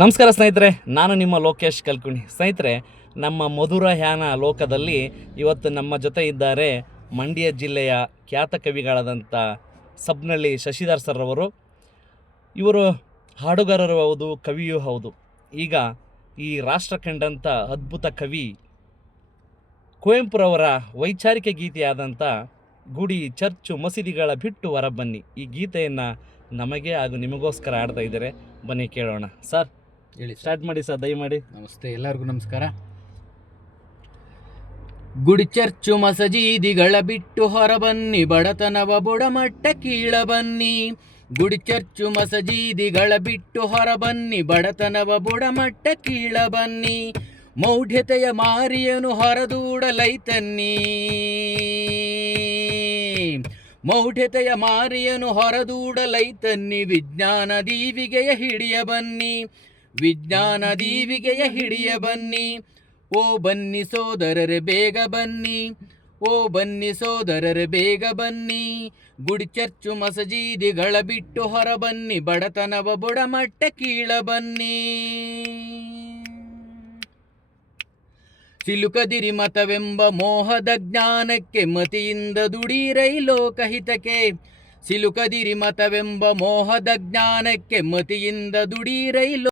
ನಮಸ್ಕಾರ ಸ್ನೇಹಿತರೆ, ನಾನು ನಿಮ್ಮ ಲೋಕೇಶ್ ಕಲ್ಕುಣಿ. ಸ್ನೇಹಿತರೆ, ನಮ್ಮ ಮಧುರ ಯಾನ ಲೋಕದಲ್ಲಿ ಇವತ್ತು ನಮ್ಮ ಜೊತೆ ಇದ್ದಾರೆ ಮಂಡ್ಯ ಜಿಲ್ಲೆಯ ಖ್ಯಾತ ಕವಿಗಳಾದಂಥ ಸಬ್ನಳ್ಳಿ ಶಶಿಧರ್ ಸರ್ ಅವರು ಇವರು ಹಾಡುಗಾರರು ಹೌದು, ಕವಿಯೂ ಹೌದು. ಈಗ ಈ ರಾಷ್ಟ್ರ ಕಂಡಂಥ ಅದ್ಭುತ ಕವಿ ಕುವೆಂಪುರವರ ವೈಚಾರಿಕ ಗೀತೆಯಾದಂಥ ಗುಡಿ ಚರ್ಚು ಮಸೀದಿಗಳ ಬಿಟ್ಟು ಹೊರಬನ್ನಿ. ಈ ಗೀತೆಯನ್ನು ನಮಗೆ ಹಾಗೂ ನಿಮಗೋಸ್ಕರ ಆಡ್ತಾ ಇದ್ದಾರೆ. ಬನ್ನಿ ಕೇಳೋಣ. ಸರ್ ಹೇಳಿ ಸ್ಟಾರ್ಟ್ ಮಾಡಿ ಸರ್ ದಯಮಾಡಿ. ನಮಸ್ತೆ ಎಲ್ಲರಿಗೂ ನಮಸ್ಕಾರ. ಗುಡಿ ಚರ್ಚು ಮಸಜೀದಿಗಳ ಬಿಟ್ಟು ಹೊರಬನ್ನಿ ಬಡತನವ ಬುಡಮಟ್ಟ ಕೀಳ ಬನ್ನಿ. ಗುಡಿ ಚರ್ಚು ಮಸಜೀದಿಗಳ ಬಿಟ್ಟು ಹೊರಬನ್ನಿ ಬಡತನವ ಬುಡಮಟ್ಟ ಕೀಳ ಬನ್ನಿ. ಮೌಢ್ಯತೆಯ ಮಾರಿಯನು ಹೊರದೂಡಲೈತನ್ನಿ. ಮೌಢ್ಯತೆಯ ಮಾರಿಯನು ಹೊರದೂಡಲೈತನ್ನಿ ವಿಜ್ಞಾನ ದೀವಿಗೆಯ ಹಿಡಿಯ ಬನ್ನಿ. ವಿಜ್ಞಾನ ದೀವಿಗೆಯ ಹಿಡಿಯ ಬನ್ನಿ. ಓ ಬನ್ನಿ ಸೋದರರೆ ಬೇಗ ಬನ್ನಿ. ಓ ಬನ್ನಿ ಸೋದರರೆ ಬೇಗ ಬನ್ನಿ. ಗುಡಿ ಚರ್ಚು ಮಸಜೀದಿಗಳ ಬಿಟ್ಟು ಹೊರ ಬನ್ನಿ. ಬಡತನವ ಬುಡಮಟ್ಟ ಕೀಳ ಬನ್ನಿ. ಸಿಲುಕದಿರಿ ಮತವೆಂಬ ಮೋಹದ ಜ್ಞಾನಕ್ಕೆ ಮತಿಯಿಂದ ದುಡೀರೈ ಲೋಕಹಿತಕ್ಕೆ. ಸಿಲುಕದಿರಿ ಮತವೆಂಬ ಮೋಹದ ಜ್ಞಾನಕ್ಕೆ ಮತಿಯಿಂದ ದುಡೀರೈ